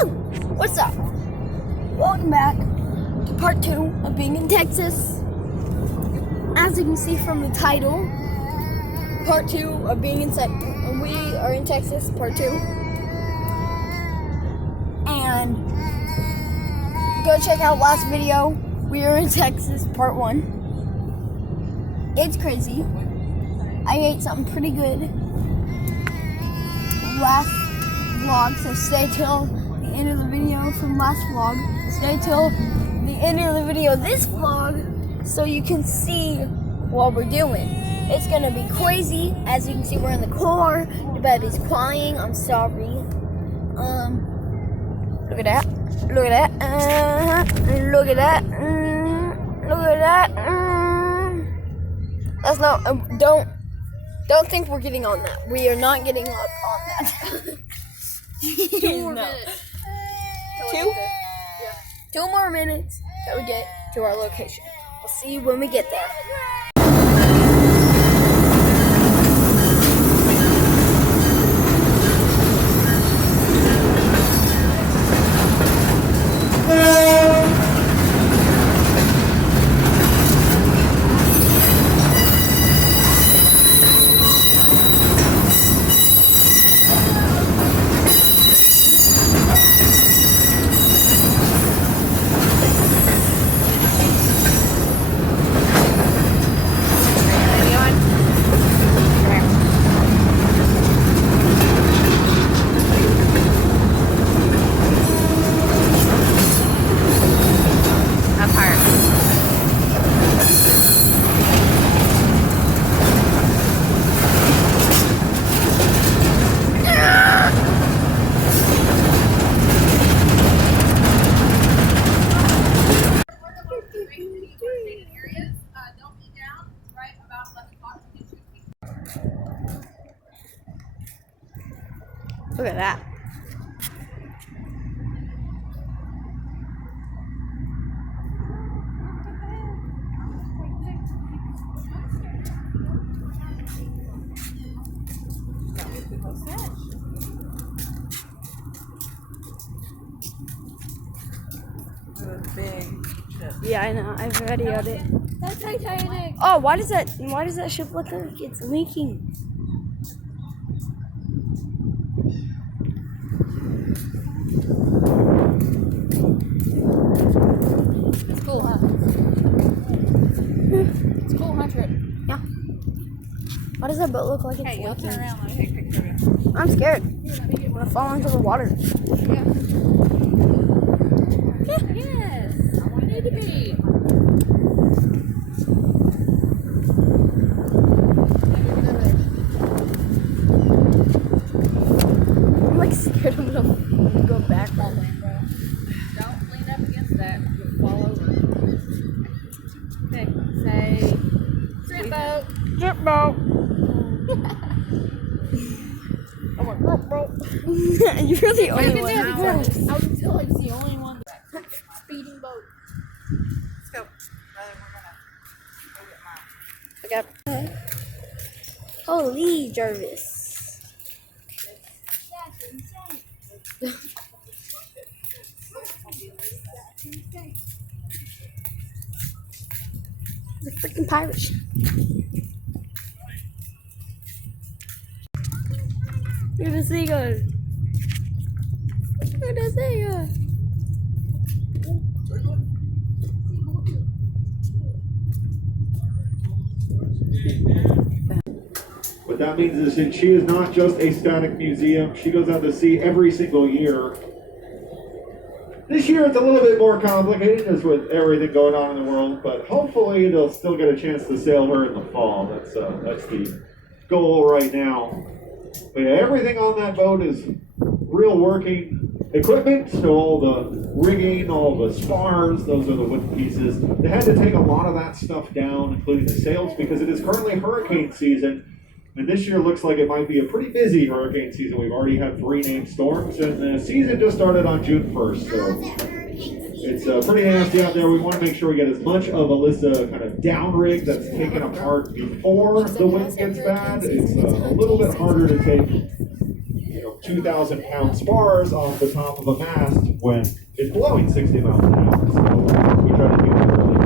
Whoa! What's up? Welcome back to part 2 of being in Texas. As you can see from the title, part 2 of being in Texas. We are in Texas, part 2. And go check out last video. We are in Texas, part 1. It's crazy. I ate something pretty good last vlog, so stay till the end of the video from last vlog. Stay till the end of the video this vlog so you can see what we're doing. It's gonna be crazy. As you can see, we're in the car. The baby's crying. I'm sorry. Look at that. Look at that. Look at that. Look at that. That's not. Don't think we're getting on that. We are not getting on that. 2 more minutes. Two? Yeah. 2 more minutes till we get to our location. We'll see you when we get there. Look at that. Yeah, I know. I've videoed it. That's Titanic. Oh, why does that ship look like it's leaking? It's cool, huh? It's cool, huh, Trip? Yeah. Why does that boat look like it's Hey, y'all leaking? turn around. Let me take a picture of it. I'm scared. Here, let me get I'm one. gonna fall into the water. Yeah. Yes. I need to be. I'm like scared I'm gonna go back. Don't lean up against that. You'll fall over. Okay, say trip boat. Trip boat. I'm a trip boat. You're the only one. I would feel like the only one speeding boat. Let's go. We're gonna go get mine. Okay. Holy Jarvis. The freaking pirate ship. Look at the seagull. Look at the seagull. What that means is that she is not just a static museum. She goes out to sea every single year. This year it's a little bit more complicated just with everything going on in the world, but hopefully they'll still get a chance to sail her in the fall. That's the goal right now. But yeah, everything on that boat is real working equipment, so all the rigging, all the spars, those are the wooden pieces. They had to take a lot of that stuff down, including the sails, because it is currently hurricane season. And this year looks like it might be a pretty busy hurricane season. We've already had 3 named storms, and the season just started on June 1st. So it's pretty nasty out there. We want to make sure we get as much of Alyssa kind of down rig that's taken apart before the wind gets bad. It's a little bit harder to take 2,000-pound spars off the top of a mast when it's blowing 60 miles an hour. So we try to keep it early.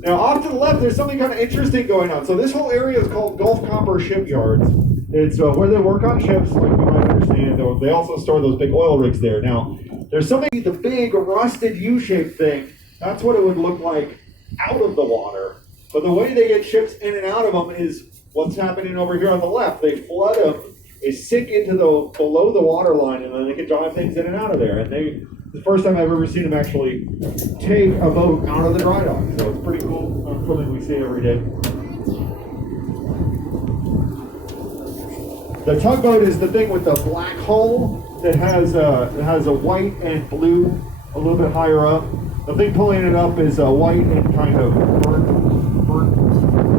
Now, off to the left, there's something kind of interesting going on. So this whole area is called Gulf Copper Shipyards. It's where they work on ships, like you might understand. Or they also store those big oil rigs there. Now, there's something, the big rusted U-shaped thing. That's what it would look like out of the water. But the way they get ships in and out of them is what's happening over here on the left. They flood them, they sink into the below the water line, and then they can drive things in and out of there. And the first time I've ever seen them actually take a boat out of the dry dock. So it's pretty cool. Something we see every day. The tugboat is the thing with the black hull that has a white and blue a little bit higher up. The thing pulling it up is white and kind of burnt,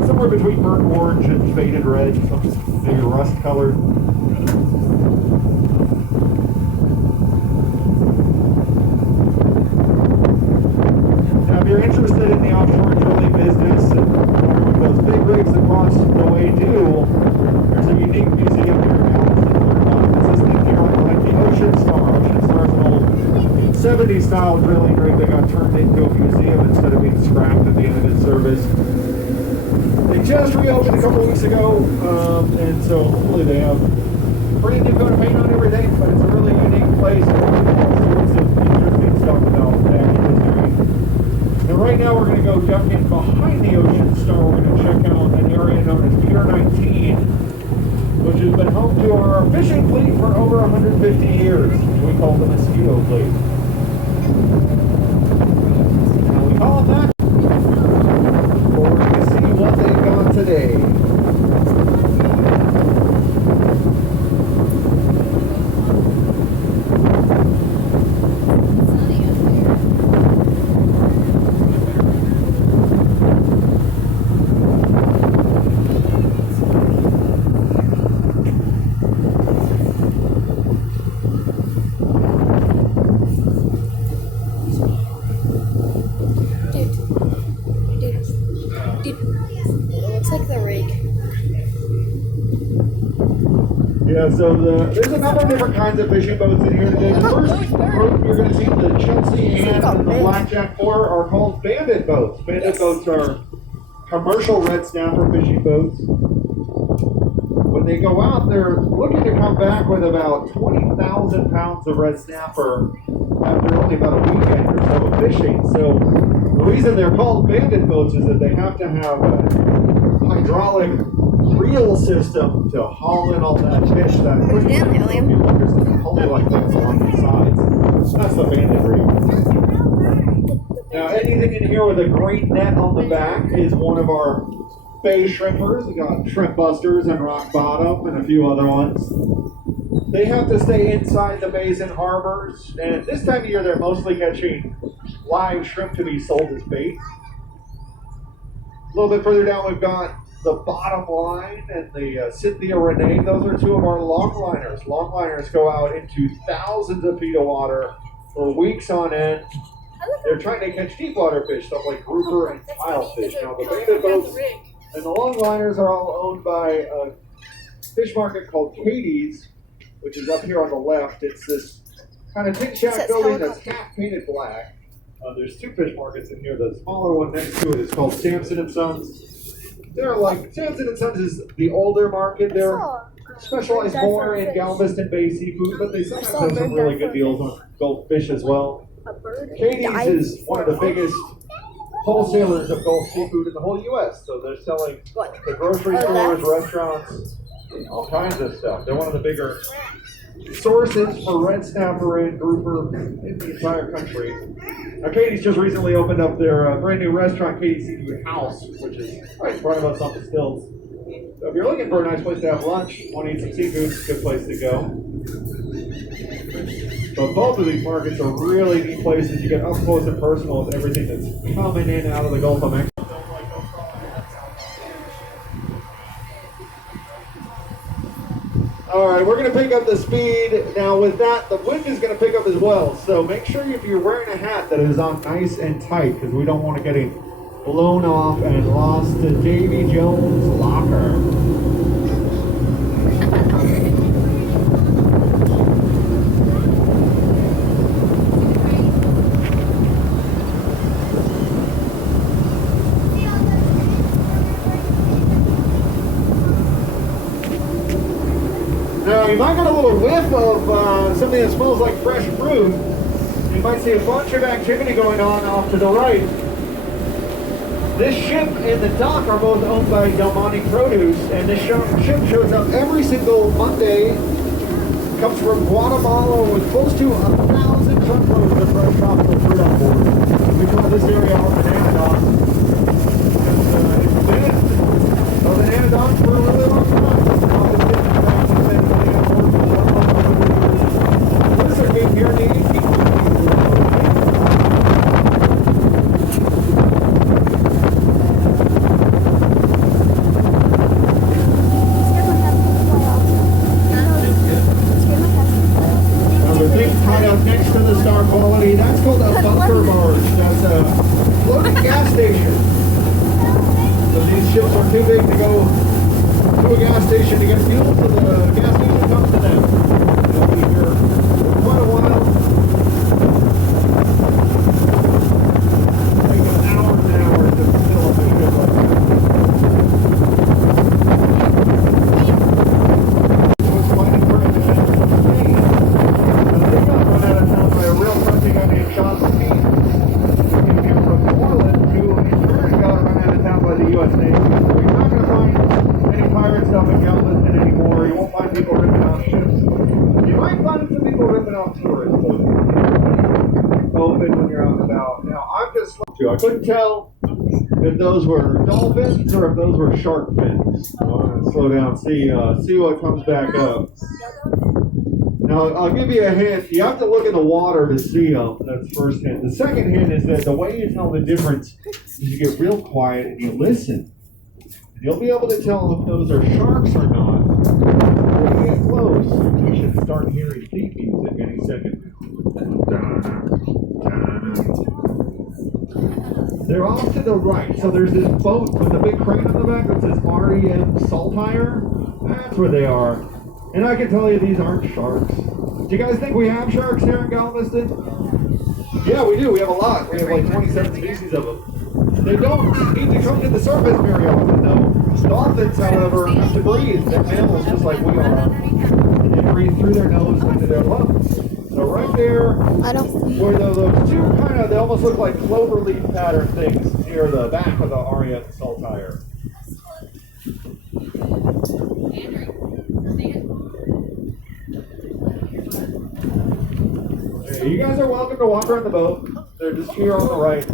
somewhere between burnt orange and faded red, maybe rust colored. Now, if you're interested in the offshore drilling business and what those big rigs across the way do, there's a unique museum here in Galveston. It's this thing here like the Ocean Star. Ocean Star is an old 70s style drilling rig that got turned into a museum instead of being scrapped at the end of its service. They just reopened a couple weeks ago, and so hopefully they have pretty new coat of paint on everything, but it's a really unique place and all sorts of interesting stuff about that history. And right now we're going to go duck in behind the Ocean Star. We're going to check out an area known as Pier 19, which has been home to our fishing fleet for over 150 years. We call the Mosquito Fleet. Now we call them that. We're going to see what they've got today. Yeah, so there's a number of different kinds of fishing boats in here today. The first group you're going to see, the Chelsea and the Blackjack 4, are called bandit boats. Bandit boats are commercial red snapper fishing boats. When they go out, they're looking to come back with about 20,000 pounds of red snapper after only about a weekend or so of fishing. So the reason they're called bandit boats is that they have to have a hydraulic reel system to haul in all that fish that quickly. There's a pulley like this along the sides. That's the bandit reel. Now, anything in here with a great net on the back is one of our bay shrimpers. We got shrimp busters and rock bottom and a few other ones. They have to stay inside the bays and harbors, and this time of year they're mostly catching live shrimp to be sold as bait. A little bit further down we've got the Bottom Line and the Cynthia Renee. Those are two of our longliners. Longliners go out into thousands of feet of water for weeks on end. They're trying to catch deep water fish, stuff like grouper and tilefish. Now the bandit boats and the longliners are all owned by a fish market called Katie's, which is up here on the left. It's this kind of tin shack building that's half painted black. There's two fish markets in here. The smaller one next to it is called Sampson and Sons. They're like, Sampson and Sons is the older market. They're specialized more in Galveston Bay seafood, but they sometimes have some really good deals on Gulf fish as well. Katie's is one of the biggest wholesalers of Gulf seafood in the whole U.S. So they're selling to grocery stores, restaurants, all kinds of stuff. They're one of the bigger sources for red snapper and grouper in the entire country. Now, Katie's just recently opened up their brand new restaurant, Katie's Seafood House, which is right in front of us on the stills. So if you're looking for a nice place to have lunch, want to eat some seafood, it's a good place to go. But both of these markets are really neat places. You get up close and personal with everything that's coming in out of the Gulf of Mexico. All right, we're going to pick up the speed. Now with that, the wind is going to pick up as well. So make sure if you're wearing a hat that it is on nice and tight, because we don't want to get it blown off and lost to Davy Jones' locker. you might get a little whiff of something that smells like fresh fruit. You might see a bunch of activity going on off to the right. This ship and the dock are both owned by Del Monte Produce, and this ship shows up every single Monday. Comes from Guatemala with close to 1,000 truckloads of fresh tropical fruit on board. We call this area our banana dock. It's been a banana dock for a really long time. Melissa came here in the 1800s. Next to the Star Quality, that's called a bunker barge. That's a floating gas station. So these ships are too big to go to a gas station to get fuel, so the gas station comes to them. They'll be here for quite a while. Take hours and hours to fill up a ship like that. What's fighting for a minute? They got run out of town by a real country guy named Sean McKean. Came here from New Orleans, who in turn got run out of town by the U.S. Navy. So you're not going to find any pirate stuff in Galveston anymore. You won't find people ripping off ships. You might find some people ripping off tourists. Open when you're out and about. Now, I'm just I couldn't tell if those were dolphins or if those were shark fins. I'm going to slow down, see what comes back up. Now, I'll give you a hint. You have to look in the water to see them. That's the first hint. The second hint is that the way you tell the difference is you get real quiet and you listen. And you'll be able to tell if those are sharks or not. When you get close, you should start hearing theme music any second. They're off to the right. So there's this boat with a big crane on the back that says REM Salt Tire. That's where they are. And I can tell you these aren't sharks. Do you guys think we have sharks here in Galveston? Yeah, we do. We have a lot. We have like 27 species of them. They don't need to come to the surface very often, though. Dolphins, however, have to breathe. They're mammals just like we are. And they breathe through their nose into their lungs. So right there, where those two kind of, they almost look like clover leaf pattern things near the back of the REM Salt Tire. You guys are welcome to walk around the boat. They're just here on the right.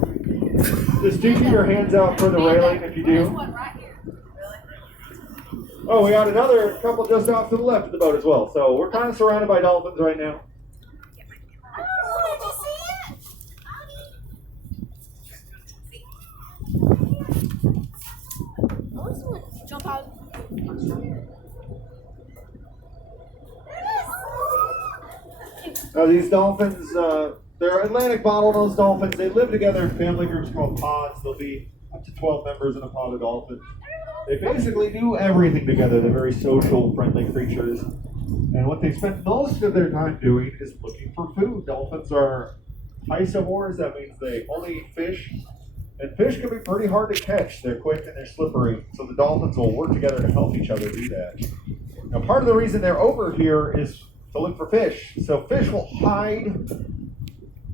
Just do keep your hands out for the railing if you do. Oh, we got another couple just off to the left of the boat as well. So we're kind of surrounded by dolphins right now. Jump out. Now these dolphins, they're Atlantic bottlenose dolphins. They live together in family groups called pods. There'll be up to 12 members in a pod of dolphins. They basically do everything together. They're very social, friendly creatures. And what they spend most of their time doing is looking for food. Dolphins are piscivores. That means they only eat fish. And fish can be pretty hard to catch. They're quick and they're slippery. So the dolphins will work together to help each other do that. Now part of the reason they're over here is to look for fish. So fish will hide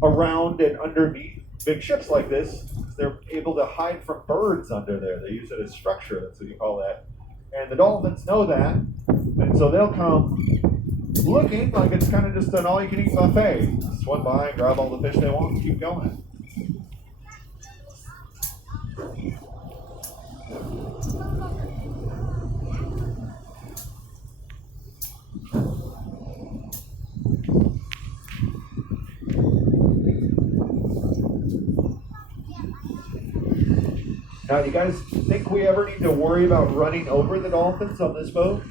around and underneath big ships like this. They're able to hide from birds under there. They use it as structure. That's what you call that. And the dolphins know that. And so they'll come looking like it's kind of just an all-you-can-eat buffet. Swim by, grab all the fish they want, and keep going. Now, do you guys think we ever need to worry about running over the dolphins on this boat?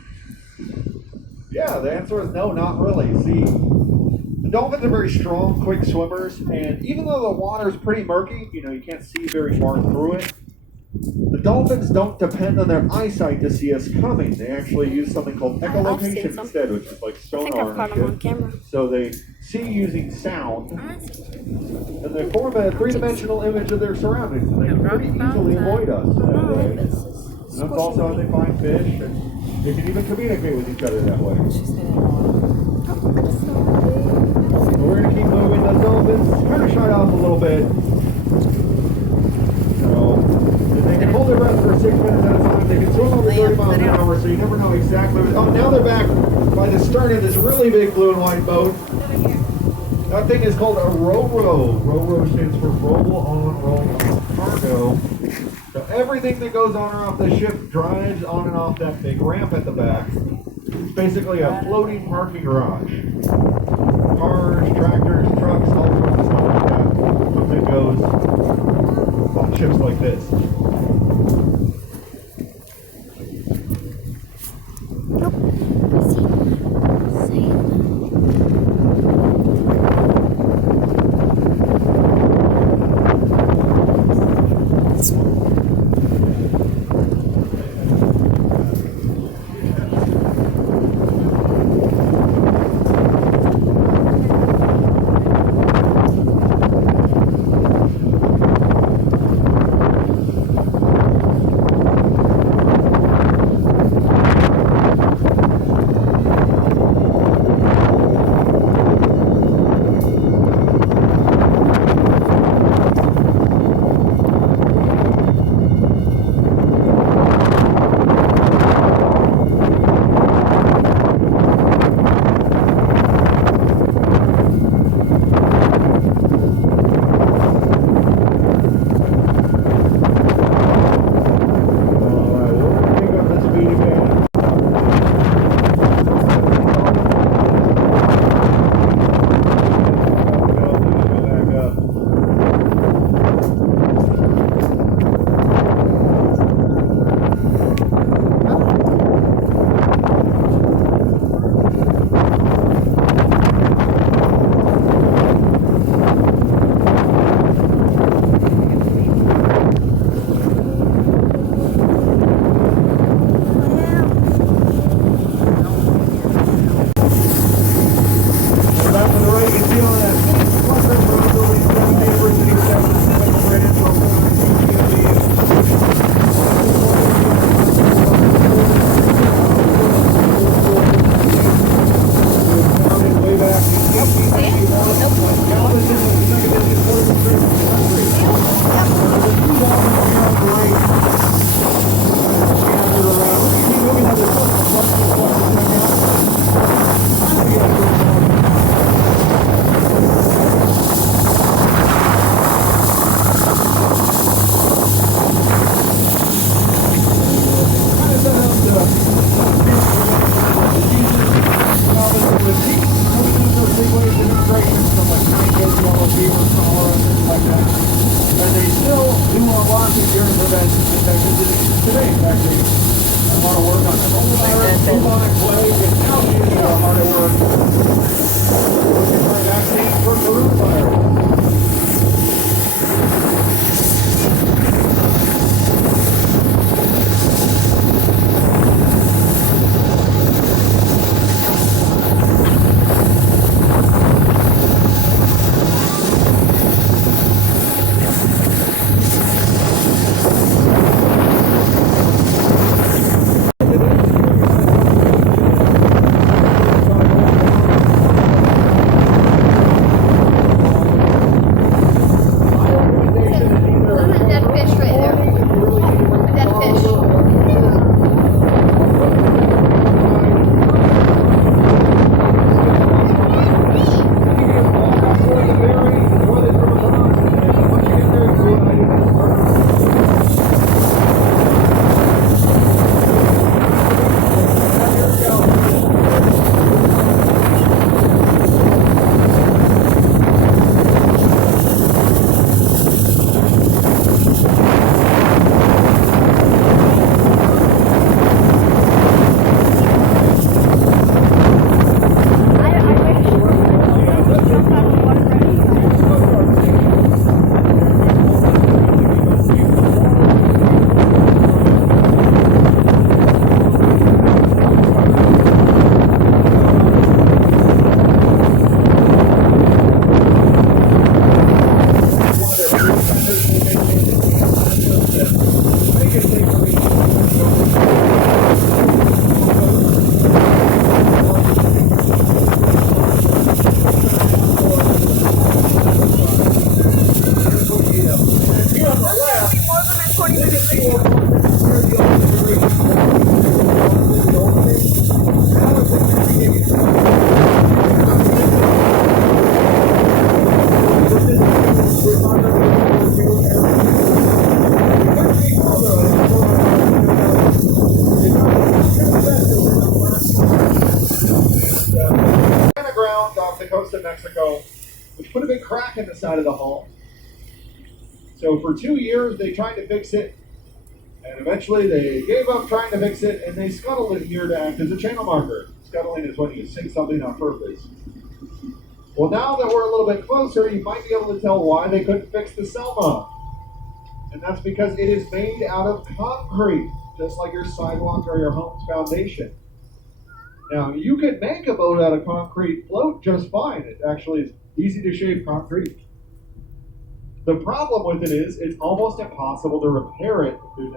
Yeah, the answer is no, not really. See, the dolphins are very strong, quick swimmers, and even though the water's pretty murky, you can't see very far through it, the dolphins don't depend on their eyesight to see us coming. They actually use something called echolocation instead, which is like sonar on camera. So they see using sound, and they form a three-dimensional image of their surroundings, and they can pretty easily avoid us. And that's also how they find fish. And They can even communicate with each other that way. She's getting on. But we're gonna keep moving. The dolphins kind of shut off a little bit. And they can hold their breath for 6 minutes at a time. They can swim over 30 miles an hour, so you never know exactly. Oh, now they're back by the stern of this really big blue and white boat. That thing is called a row-row. Row-row stands for roll on, roll off cargo. So everything that goes on or off the ship drives on and off that big ramp at the back. It's basically a floating parking garage. Cars, tractors, trucks, all sorts of stuff like that. Something goes on ships like this. coast of Mexico, which put a big crack in the side of the hull. So for 2 years, they tried to fix it, and eventually they gave up trying to fix it, and they scuttled it here to act as a channel marker. Scuttling is when you sink something on purpose. Well, now that we're a little bit closer, you might be able to tell why they couldn't fix the Selma. And that's because it is made out of concrete, just like your sidewalk or your home's foundation. Now, you could make a boat out of concrete float just fine. It actually is easy to shape concrete. The problem with it is it's almost impossible to repair it through